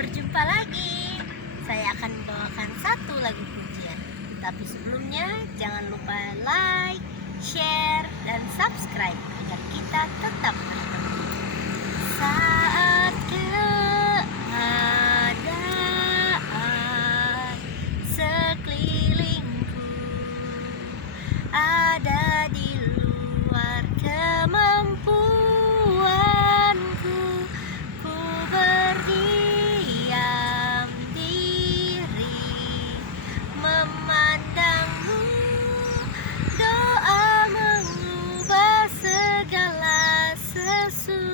berjumpa lagi. Saya akan membawakan satu lagu pujian. Tapi sebelumnya jangan lupa like, share, dan subscribe agar kita tetap bertemu. Saat keadaan sekelilingku ada di luar kemampuanku, ku berdiam diri memandangmu. Doa mengubah segala sesuatu.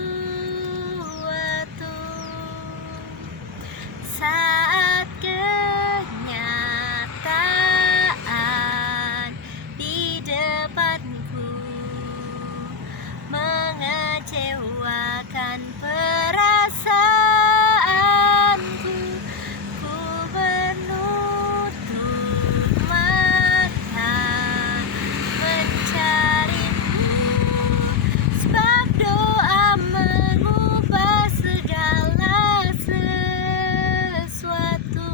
Saat kenyataan di depanku mengecewakan perasaanku, ku menutup mata mencarimu, sebab doa mengubah segala sesuatu.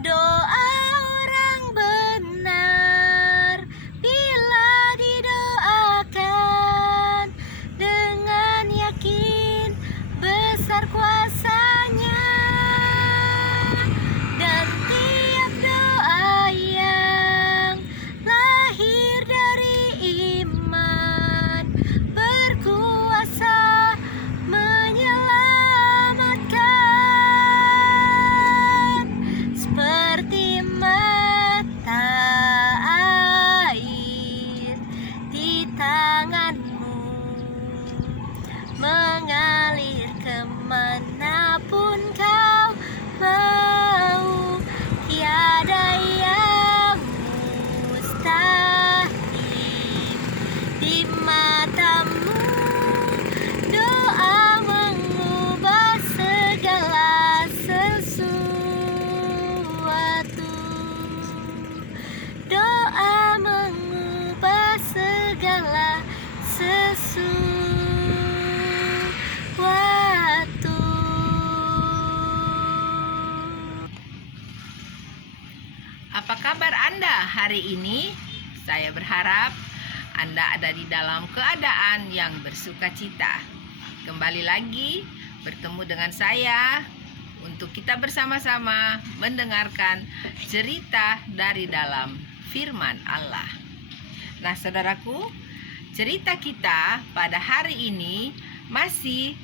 Doa orang benar bila didoakan dengan yakin besar kuasanya, dan tiap doa yang lahir dari iman berkuasa menyelamatkan, seperti mata air di tanganmu mengalir kemanapun kau mau. Tiada yang mustahil di matamu. Doa mengubah segala sesuatu. Doa mengubah segala sesuatu. Apa kabar Anda hari ini? Saya berharap Anda ada di dalam keadaan yang bersukacita. Kembali lagi bertemu dengan saya untuk kita bersama-sama mendengarkan cerita dari dalam firman Allah. Nah, saudaraku, cerita kita pada hari ini masih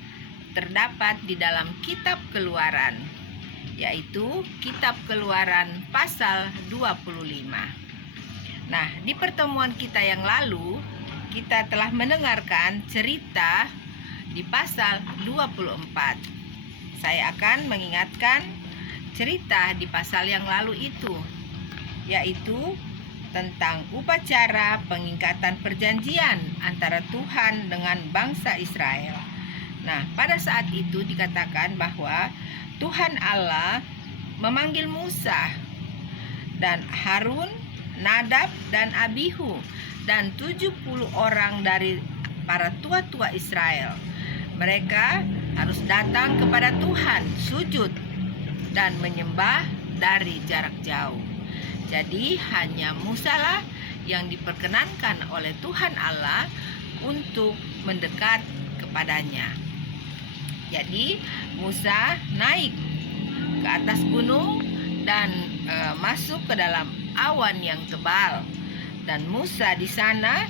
terdapat di dalam kitab Keluaran, yaitu kitab Keluaran pasal 25. Nah, di pertemuan kita yang lalu, kita telah mendengarkan cerita di pasal 24. Saya akan mengingatkan cerita di pasal yang lalu itu, yaitu tentang upacara pengingkatan perjanjian antara Tuhan dengan bangsa Israel. Nah, pada saat itu dikatakan bahwa Tuhan Allah memanggil Musa dan Harun, Nadab dan Abihu dan 70 orang dari para tua-tua Israel. Mereka harus datang kepada Tuhan, sujud dan menyembah dari jarak jauh. Jadi hanya Musa lah yang diperkenankan oleh Tuhan Allah untuk mendekat kepadanya. Jadi Musa naik ke atas gunung dan masuk ke dalam awan yang tebal, dan Musa di sana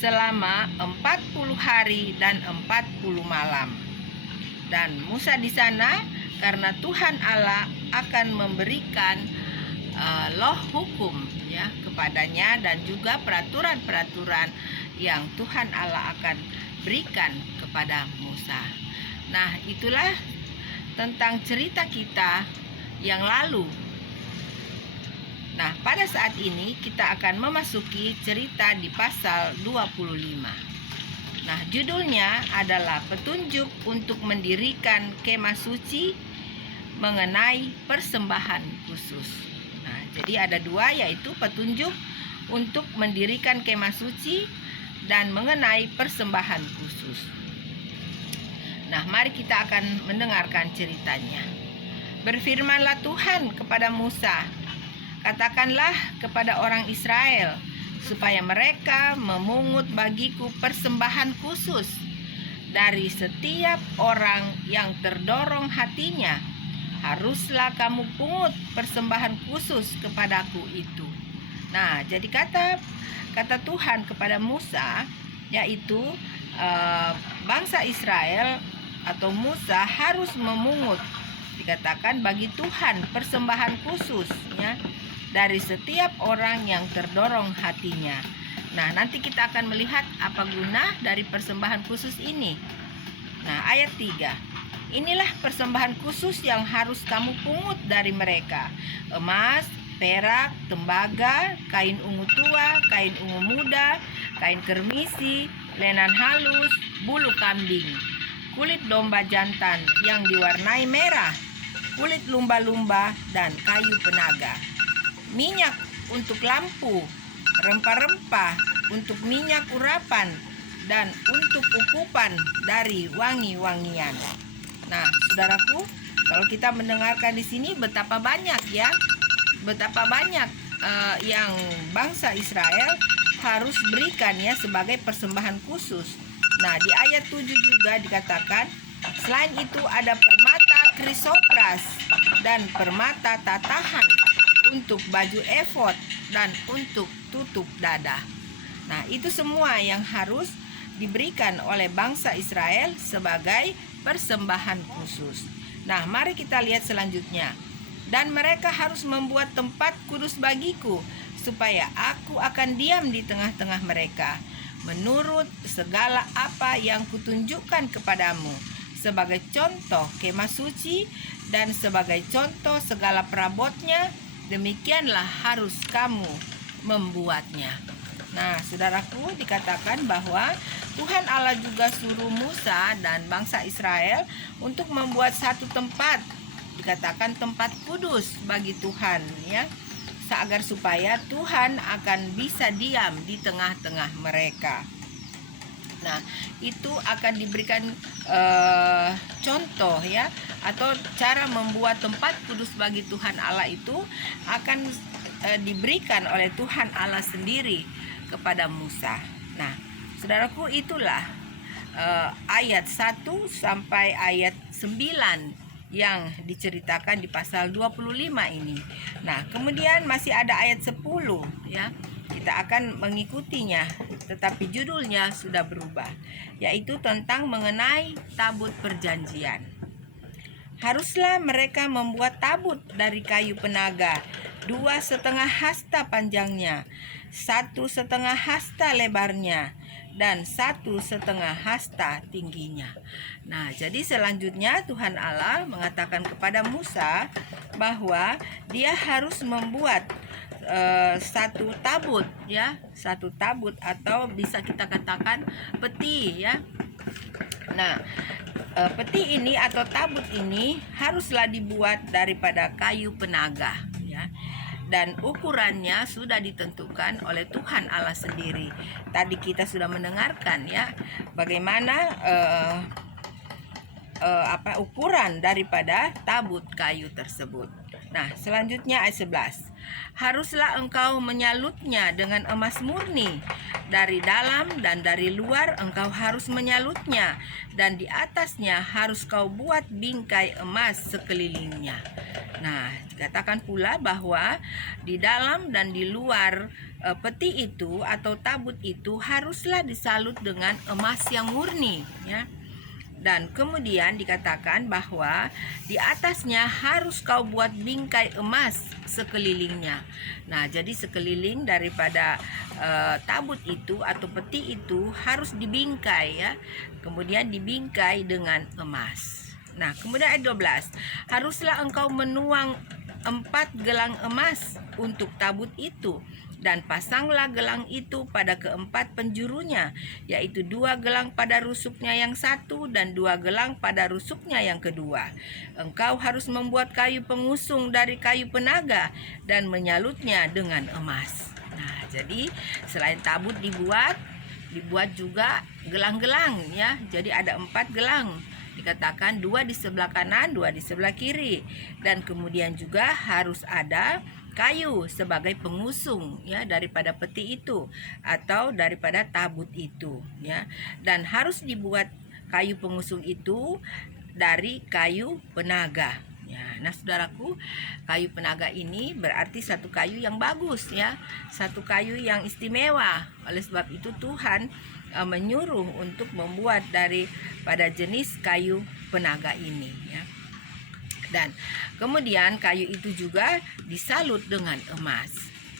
selama 40 hari dan 40 malam. Dan Musa di sana karena Tuhan Allah akan memberikan loh hukum ya kepadanya, dan juga peraturan-peraturan yang Tuhan Allah akan berikan kepada Musa. Nah, itulah tentang cerita kita yang lalu. Nah, pada saat ini kita akan memasuki cerita di pasal 25. Nah, judulnya adalah petunjuk untuk mendirikan kemah suci mengenai persembahan khusus. Nah, jadi ada dua, yaitu petunjuk untuk mendirikan kemah suci dan mengenai persembahan khusus. Nah, mari kita akan mendengarkan ceritanya. Berfirmanlah Tuhan kepada Musa, katakanlah kepada orang Israel, supaya mereka memungut bagiku persembahan khusus dari setiap orang yang terdorong hatinya. Haruslah kamu pungut persembahan khusus kepadaku itu. Nah, jadi kata Tuhan kepada Musa, yaitu bangsa Israel atau Musa harus memungut, dikatakan bagi Tuhan persembahan khusus ya, dari setiap orang yang terdorong hatinya. Nah, nanti kita akan melihat apa guna dari persembahan khusus ini. Nah, ayat 3. Inilah persembahan khusus yang harus kamu pungut dari mereka: emas, perak, tembaga, kain ungu tua, kain ungu muda, kain kermisi, lenan halus, bulu kambing, kulit domba jantan yang diwarnai merah, kulit lumba-lumba, dan kayu penaga, minyak untuk lampu, rempah-rempah untuk minyak urapan, dan untuk ukupan dari wangi-wangian. Nah, saudaraku, kalau kita mendengarkan di sini betapa banyak yang bangsa Israel harus berikan ya sebagai persembahan khusus. Nah, di ayat 7 juga dikatakan, selain itu ada permata krisopras dan permata tatahan untuk baju efod dan untuk tutup dada. Nah, itu semua yang harus diberikan oleh bangsa Israel sebagai persembahan khusus. Nah, mari kita lihat selanjutnya. Dan mereka harus membuat tempat kudus bagiku, supaya aku akan diam di tengah-tengah mereka, menurut segala apa yang kutunjukkan kepadamu, sebagai contoh kemah suci dan sebagai contoh segala perabotnya. Demikianlah harus kamu membuatnya. Nah, saudaraku, dikatakan bahwa Tuhan Allah juga suruh Musa dan bangsa Israel untuk membuat satu tempat, dikatakan tempat kudus bagi Tuhan ya, agar supaya Tuhan akan bisa diam di tengah-tengah mereka. Nah, itu akan diberikan contoh ya, atau cara membuat tempat kudus bagi Tuhan Allah itu akan diberikan oleh Tuhan Allah sendiri kepada Musa. Nah, saudaraku, itulah ayat 1 sampai ayat 9 yang diceritakan di pasal 25 ini. Nah, kemudian masih ada ayat 10 ya. Kita akan mengikutinya, tetapi judulnya sudah berubah, yaitu tentang mengenai tabut perjanjian. Haruslah mereka membuat tabut dari kayu penaga, 2,5 hasta panjangnya, 1,5 hasta lebarnya, dan 1,5 hasta tingginya. Nah, jadi selanjutnya Tuhan Allah mengatakan kepada Musa bahwa dia harus membuat satu tabut ya, satu tabut atau bisa kita katakan peti ya. Nah, peti ini atau tabut ini haruslah dibuat daripada kayu penaga ya. Dan ukurannya sudah ditentukan oleh Tuhan Allah sendiri. Tadi kita sudah mendengarkan ya bagaimana ukuran daripada tabut kayu tersebut. Nah, selanjutnya ayat 11. Haruslah engkau menyalutnya dengan emas murni. Dari dalam dan dari luar engkau harus menyalutnya, dan di atasnya harus kau buat bingkai emas sekelilingnya. Nah, dikatakan pula bahwa di dalam dan di luar peti itu atau tabut itu haruslah disalut dengan emas yang murni ya. Dan kemudian dikatakan bahwa di atasnya harus kau buat bingkai emas sekelilingnya. Nah, jadi sekeliling daripada tabut itu atau peti itu harus dibingkai ya. Kemudian dibingkai dengan emas. Nah, kemudian ayat 12. Haruslah engkau menuang 4 gelang emas untuk tabut itu, dan pasanglah gelang itu pada keempat penjurunya, yaitu 2 gelang pada rusuknya yang satu dan 2 gelang pada rusuknya yang kedua. Engkau harus membuat kayu pengusung dari kayu penaga dan menyalutnya dengan emas. Nah, jadi selain tabut dibuat juga gelang-gelang ya. Jadi ada 4 gelang dikatakan 2 di sebelah kanan, 2 di sebelah kiri. Dan kemudian juga harus ada kayu sebagai pengusung ya daripada peti itu atau daripada tabut itu ya. Dan harus dibuat kayu pengusung itu dari kayu penaga. Ya, nah saudaraku, kayu penaga ini berarti satu kayu yang bagus ya, satu kayu yang istimewa. Oleh sebab itu Tuhan menyuruh untuk membuat daripada jenis kayu penaga ini ya. Dan kemudian kayu itu juga disalut dengan emas.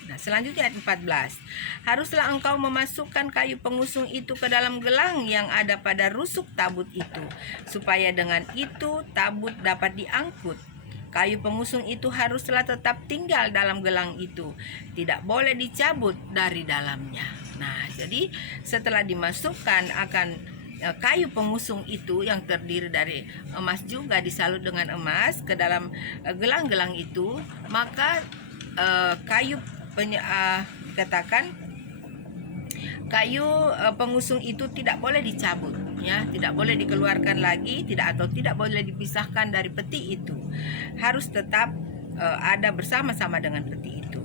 Nah, selanjutnya ayat 14. Haruslah engkau memasukkan kayu pengusung itu ke dalam gelang yang ada pada rusuk tabut itu, supaya dengan itu tabut dapat diangkut. Kayu pengusung itu haruslah tetap tinggal dalam gelang itu, tidak boleh dicabut dari dalamnya. Nah, jadi setelah dimasukkan akan kayu pengusung itu yang terdiri dari emas juga disalut dengan emas ke dalam gelang-gelang itu, maka kayu katakan kayu pengusung itu tidak boleh dicabut ya, tidak boleh dikeluarkan lagi, tidak boleh dipisahkan dari peti itu. Harus tetap ada bersama-sama dengan peti itu.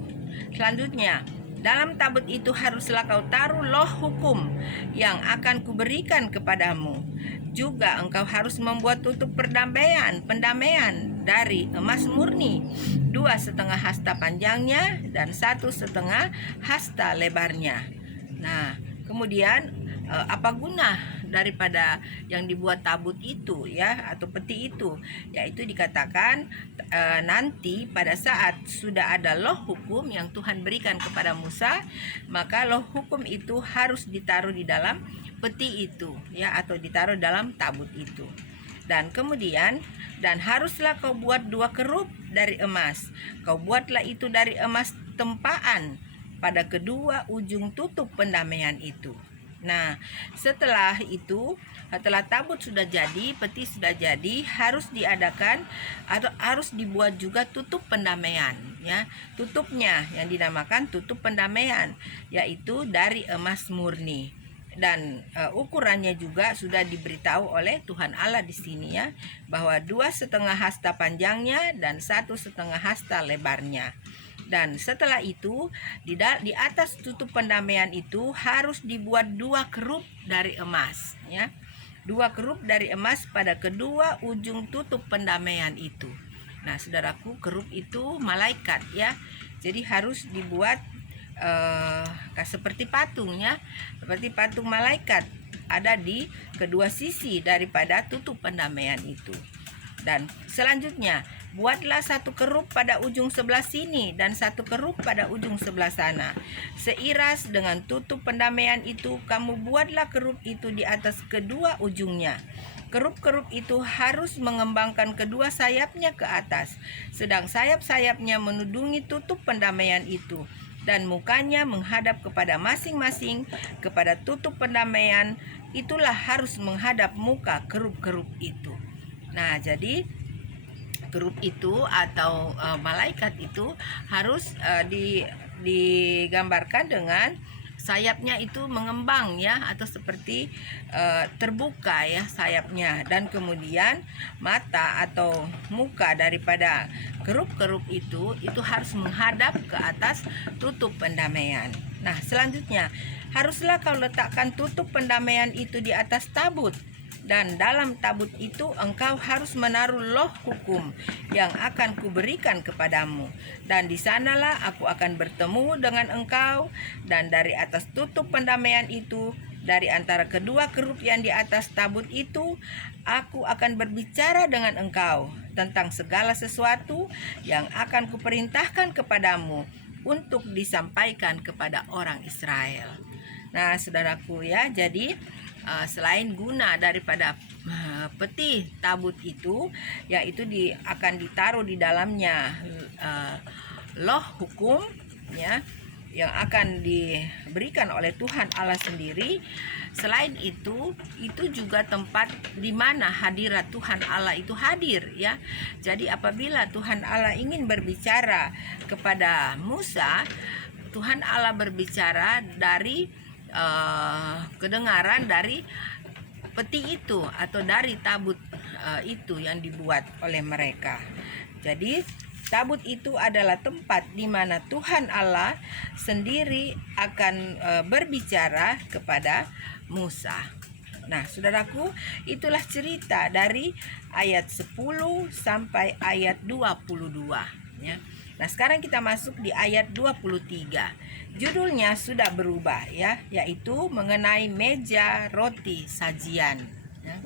Selanjutnya, dalam tabut itu haruslah kau taruh loh hukum yang akan kuberikan kepadamu. Juga engkau harus membuat tutup pendamaian dari emas murni, 2,5 hasta panjangnya dan 1,5 hasta lebarnya. Nah, kemudian apa guna daripada yang dibuat tabut itu ya, atau peti itu, yaitu dikatakan nanti pada saat sudah ada loh hukum yang Tuhan berikan kepada Musa, maka loh hukum itu harus ditaruh di dalam peti itu ya, atau ditaruh dalam tabut itu. Dan kemudian, dan haruslah kau buat 2 kerup dari emas. Kau buatlah itu dari emas tempaan pada kedua ujung tutup pendamaian itu. Nah, setelah itu, setelah tabut sudah jadi, peti sudah jadi, harus diadakan atau harus dibuat juga tutup pendamaian ya. Tutupnya yang dinamakan tutup pendamaian, yaitu dari emas murni. Dan ukurannya juga sudah diberitahu oleh Tuhan Allah di sini ya, bahwa 2,5 hasta panjangnya dan 1,5 hasta lebarnya. Dan setelah itu di atas tutup pendamaian itu harus dibuat 2 kerup dari emas ya. 2 kerup dari emas pada kedua ujung tutup pendamaian itu. Nah, saudaraku, kerup itu malaikat ya. Jadi harus dibuat seperti patung ya, seperti patung malaikat ada di kedua sisi daripada tutup pendamaian itu. Dan selanjutnya, buatlah 1 kerup pada ujung sebelah sini dan 1 kerup pada ujung sebelah sana. Seiras dengan tutup pendamaian itu, kamu buatlah kerup itu di atas kedua ujungnya. Kerup-kerup itu harus mengembangkan kedua sayapnya ke atas, sedang sayap-sayapnya menudungi tutup pendamaian itu, dan mukanya menghadap kepada masing-masing kepada tutup pendamaian. Itulah harus menghadap muka kerup-kerup itu. Nah, jadi kerup itu atau malaikat itu harus digambarkan dengan sayapnya itu mengembang ya, atau seperti terbuka ya sayapnya, dan kemudian mata atau muka daripada kerup-kerup itu harus menghadap ke atas tutup pendamaian. Nah, selanjutnya haruslah kau letakkan tutup pendamaian itu di atas tabut, dan dalam tabut itu engkau harus menaruh loh hukum yang akan kuberikan kepadamu. Dan di sanalah aku akan bertemu dengan engkau, dan dari atas tutup pendamaian itu, dari antara kedua kerup yang di atas tabut itu, aku akan berbicara dengan engkau tentang segala sesuatu yang akan kuperintahkan kepadamu untuk disampaikan kepada orang Israel. Nah, saudaraku ya, jadi selain guna daripada peti tabut itu, yaitu akan ditaruh di dalamnya loh hukum ya, yang akan diberikan oleh Tuhan Allah sendiri. Selain itu juga tempat di mana hadirat Tuhan Allah itu hadir ya. Jadi apabila Tuhan Allah ingin berbicara kepada Musa, Tuhan Allah berbicara dari kedengaran dari peti itu atau dari tabut itu yang dibuat oleh mereka. Jadi tabut itu adalah tempat di mana Tuhan Allah sendiri akan berbicara kepada Musa. Nah, saudaraku, itulah cerita dari ayat 10 sampai ayat 22 ya. Nah, sekarang kita masuk di ayat 23. Judulnya sudah berubah ya, yaitu mengenai meja roti sajian ya.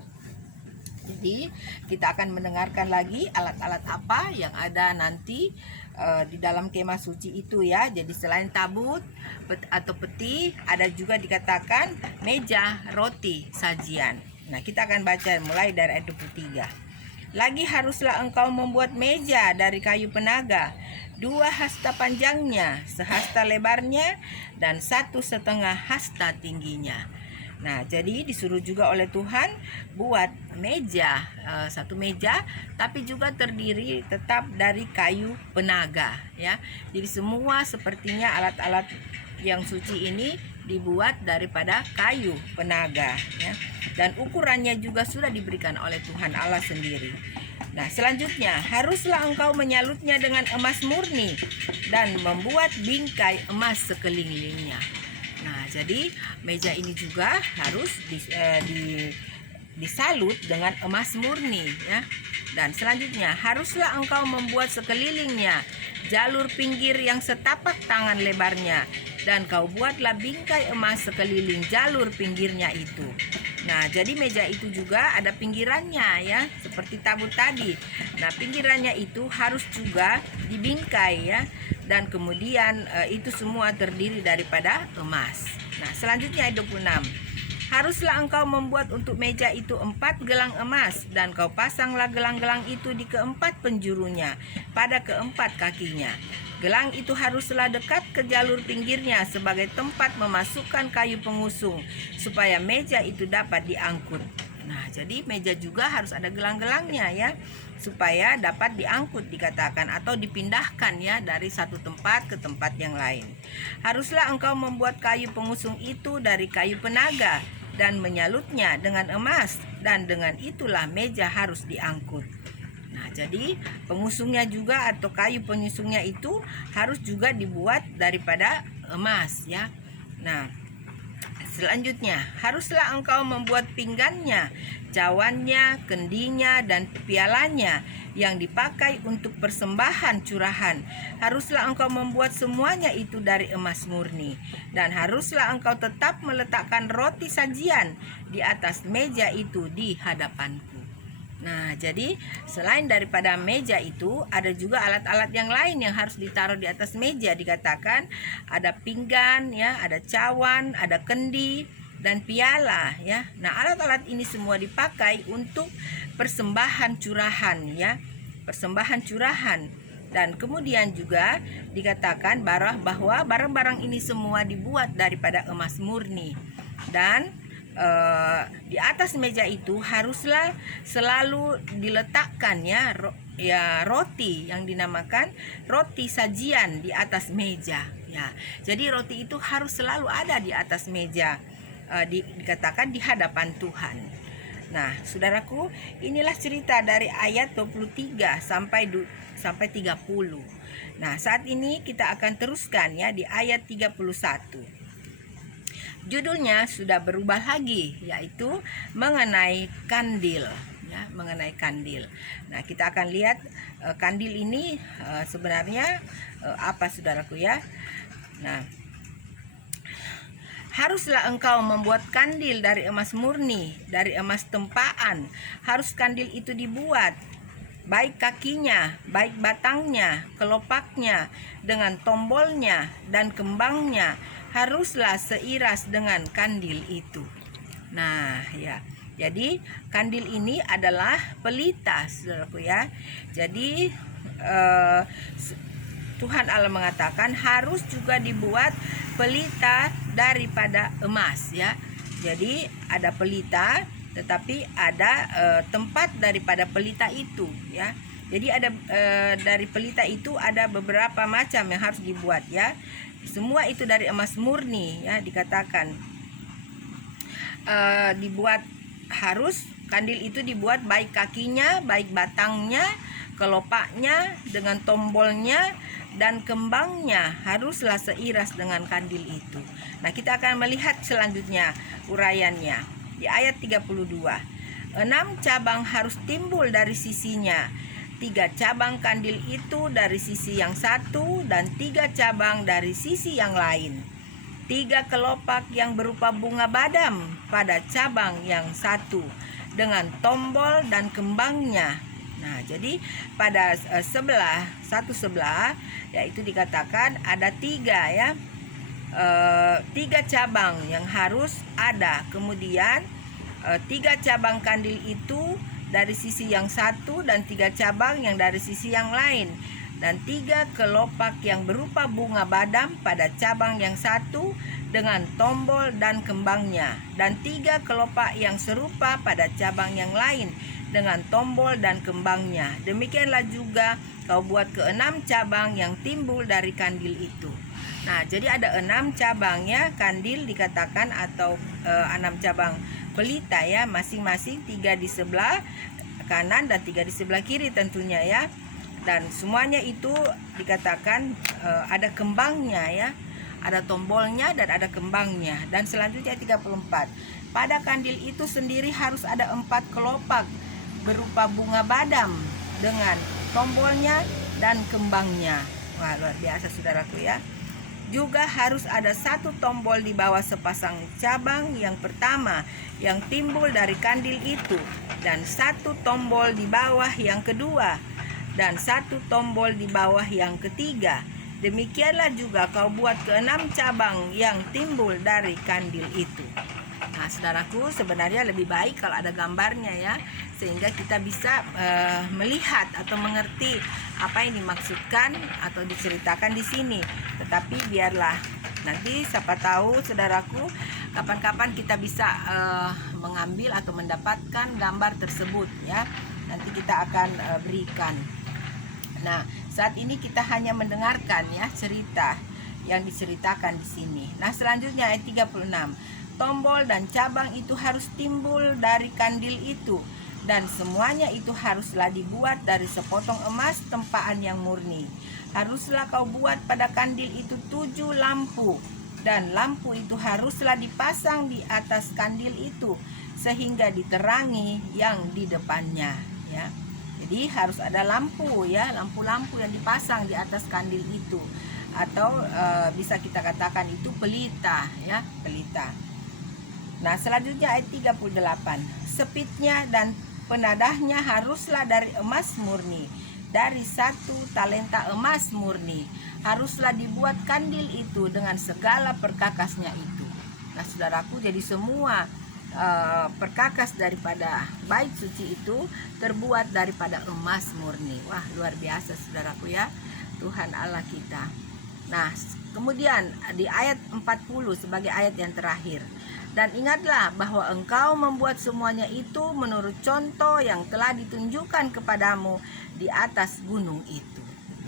Jadi kita akan mendengarkan lagi alat-alat apa yang ada nanti di dalam kemah suci itu ya. Jadi selain tabut atau peti, ada juga dikatakan meja roti sajian. Nah, kita akan baca mulai dari ayat 23. Lagi haruslah engkau membuat meja dari kayu penaga, 2 hasta panjangnya, sehasta lebarnya, dan 1,5 hasta tingginya. Nah, jadi disuruh juga oleh Tuhan buat meja, satu meja, tapi juga terdiri tetap dari kayu penaga ya. Jadi semua sepertinya alat-alat yang suci ini dibuat daripada kayu penaga ya. Dan ukurannya juga sudah diberikan oleh Tuhan Allah sendiri. Nah, selanjutnya haruslah engkau menyalutnya dengan emas murni dan membuat bingkai emas sekelilingnya. Nah, jadi meja ini juga harus disalut dengan emas murni ya. Dan selanjutnya haruslah engkau membuat sekelilingnya jalur pinggir yang setapak tangan lebarnya, dan kau buatlah bingkai emas sekeliling jalur pinggirnya itu. Nah, jadi meja itu juga ada pinggirannya ya, seperti tabut tadi. Nah, pinggirannya itu harus juga dibingkai ya. Dan kemudian itu semua terdiri daripada emas. Nah, selanjutnya ayat 26. Haruslah engkau membuat untuk meja itu 4 gelang emas, dan kau pasanglah gelang-gelang itu di keempat penjurunya, pada keempat kakinya. Gelang itu haruslah dekat ke jalur pinggirnya sebagai tempat memasukkan kayu pengusung, supaya meja itu dapat diangkut. Nah, jadi meja juga harus ada gelang-gelangnya ya, supaya dapat diangkut dikatakan, atau dipindahkan ya dari satu tempat ke tempat yang lain. Haruslah engkau membuat kayu pengusung itu dari kayu penaga dan menyalutnya dengan emas, dan dengan itulah meja harus diangkut. Nah, jadi pengusungnya juga atau kayu pengusungnya itu harus juga dibuat daripada emas ya. Nah, selanjutnya haruslah engkau membuat pinggannya, cawannya, kendinya, dan pialanya yang dipakai untuk persembahan curahan. Haruslah engkau membuat semuanya itu dari emas murni. Dan haruslah engkau tetap meletakkan roti sajian di atas meja itu di hadapanku. Nah, jadi selain daripada meja itu, ada juga alat-alat yang lain yang harus ditaruh di atas meja. Dikatakan ada pinggan ya, ada cawan, ada kendi, dan piala ya. Nah, alat-alat ini semua dipakai untuk persembahan curahan ya, persembahan curahan. Dan kemudian juga dikatakan bahwa barang-barang ini semua dibuat daripada emas murni. Dan di atas meja itu haruslah selalu diletakkan ya roti yang dinamakan roti sajian di atas meja ya. Jadi roti itu harus selalu ada di atas meja, dikatakan di hadapan Tuhan. Nah, saudaraku, inilah cerita dari ayat 23 sampai 30. Nah, saat ini kita akan teruskan ya di ayat 31. Judulnya sudah berubah lagi, yaitu mengenai kandil ya, mengenai kandil. Nah, kita akan lihat kandil ini sebenarnya apa saudaraku ya. Nah, haruslah engkau membuat kandil dari emas murni, dari emas tempaan. Harus kandil itu dibuat, baik kakinya, baik batangnya, kelopaknya, dengan tombolnya dan kembangnya, haruslah seiras dengan kandil itu. Nah ya, jadi kandil ini adalah pelita saudaraku ya. Jadi Tuhan Allah mengatakan harus juga dibuat pelita daripada emas ya. Jadi ada pelita, tetapi ada tempat daripada pelita itu ya. Jadi ada dari pelita itu ada beberapa macam yang harus dibuat ya. Semua itu dari emas murni ya, dikatakan dibuat harus kandil itu dibuat baik kakinya, baik batangnya, kelopaknya dengan tombolnya dan kembangnya haruslah seiras dengan kandil itu. Nah, kita akan melihat selanjutnya uraiannya di ayat 32. 6 cabang harus timbul dari sisinya, 3 cabang kandil itu dari sisi yang satu dan 3 cabang dari sisi yang lain. 3 kelopak yang berupa bunga badam pada cabang yang satu dengan tombol dan kembangnya. Nah, jadi pada satu sebelah yaitu dikatakan ada 3 ya, 3 cabang yang harus ada. Kemudian 3 cabang kandil itu dari sisi yang satu dan 3 cabang yang dari sisi yang lain, dan 3 kelopak yang berupa bunga badam pada cabang yang satu dengan tombol dan kembangnya, dan 3 kelopak yang serupa pada cabang yang lain dengan tombol dan kembangnya. Demikianlah juga kau buat ke-6 cabang yang timbul dari kandil itu. Nah, jadi ada 6 cabang ya kandil dikatakan, atau 6 cabang pelita ya, masing-masing 3 di sebelah kanan dan 3 di sebelah kiri tentunya ya. Dan semuanya itu dikatakan ada kembangnya ya, ada tombolnya dan ada kembangnya. Dan selanjutnya 34. Pada kandil itu sendiri harus ada 4 kelopak berupa bunga badam dengan tombolnya dan kembangnya. Wah, luar biasa saudaraku ya. Juga harus ada 1 tombol di bawah sepasang cabang yang pertama yang timbul dari kandil itu, dan 1 tombol di bawah yang kedua, dan 1 tombol di bawah yang ketiga. Demikianlah juga kau buat ke-6 cabang yang timbul dari kandil itu. Nah, saudaraku, sebenarnya lebih baik kalau ada gambarnya ya, sehingga kita bisa melihat atau mengerti apa yang dimaksudkan atau diceritakan di sini. Tetapi biarlah nanti siapa tahu saudaraku, kapan-kapan kita bisa mengambil atau mendapatkan gambar tersebut ya. Nanti kita akan berikan. Nah, saat ini kita hanya mendengarkan ya cerita yang diceritakan di sini. Nah, selanjutnya ayat 36. Tombol dan cabang itu harus timbul dari kandil itu, dan semuanya itu haruslah dibuat dari sepotong emas tempaan yang murni. Haruslah kau buat pada kandil itu 7 lampu, dan lampu itu haruslah dipasang di atas kandil itu sehingga diterangi yang di depannya ya. Jadi harus ada lampu ya, lampu-lampu yang dipasang di atas kandil itu, atau bisa kita katakan itu pelita ya, pelita. Nah, selanjutnya ayat 38. Sepitnya dan penadahnya haruslah dari emas murni, dari 1 talenta emas murni. Haruslah dibuat kandil itu dengan segala perkakasnya itu. Nah, saudaraku, jadi semua perkakas daripada bait suci itu terbuat daripada emas murni. Wah, luar biasa saudaraku ya, Tuhan Allah kita. Nah, kemudian di ayat 40 sebagai ayat yang terakhir. Dan ingatlah bahwa engkau membuat semuanya itu menurut contoh yang telah ditunjukkan kepadamu di atas gunung itu.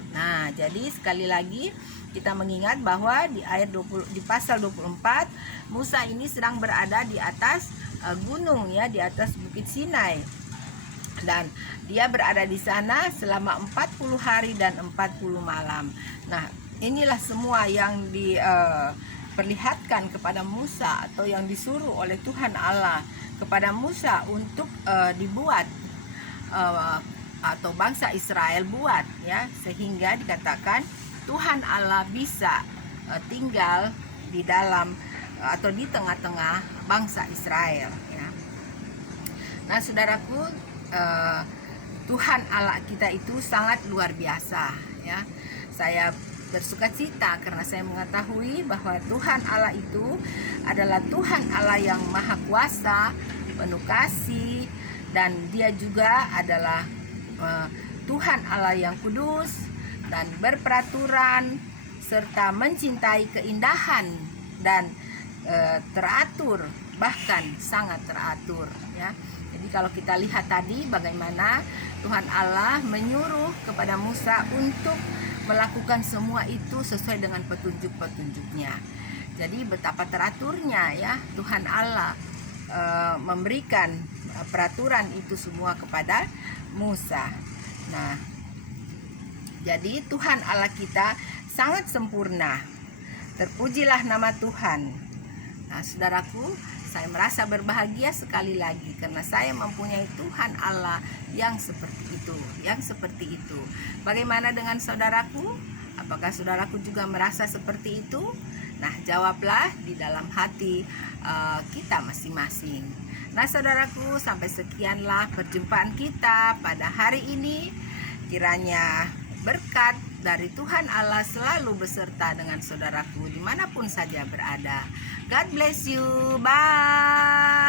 Nah, jadi sekali lagi kita mengingat bahwa di ayat 20, di pasal 24, Musa ini sedang berada di atas gunung ya, di atas Bukit Sinai. Dan dia berada di sana selama 40 hari dan 40 malam. Nah, inilah semua yang diperlihatkan kepada Musa, atau yang disuruh oleh Tuhan Allah kepada Musa untuk dibuat atau bangsa Israel buat ya, sehingga dikatakan Tuhan Allah bisa tinggal di dalam atau di tengah-tengah bangsa Israel ya. Nah, saudaraku, Tuhan Allah kita itu sangat luar biasa ya. Saya bersukacita karena saya mengetahui bahwa Tuhan Allah itu adalah Tuhan Allah yang maha kuasa, penuh kasih, dan dia juga adalah Tuhan Allah yang kudus dan berperaturan serta mencintai keindahan dan teratur, bahkan sangat teratur ya. Jadi kalau kita lihat tadi bagaimana Tuhan Allah menyuruh kepada Musa untuk melakukan semua itu sesuai dengan petunjuk-petunjuknya. Jadi betapa teraturnya ya Tuhan Allah memberikan peraturan itu semua kepada Musa. Nah, jadi Tuhan Allah kita sangat sempurna. Terpujilah nama Tuhan. Nah, saudaraku, saya merasa berbahagia sekali lagi karena saya mempunyai Tuhan Allah yang seperti itu, Bagaimana dengan saudaraku? Apakah saudaraku juga merasa seperti itu? Nah, jawablah di dalam hati kita masing-masing. Nah, saudaraku, sampai sekianlah perjumpaan kita pada hari ini. Kiranya berkat dari Tuhan Allah selalu beserta dengan saudaraku dimanapun saja berada. God bless you. Bye.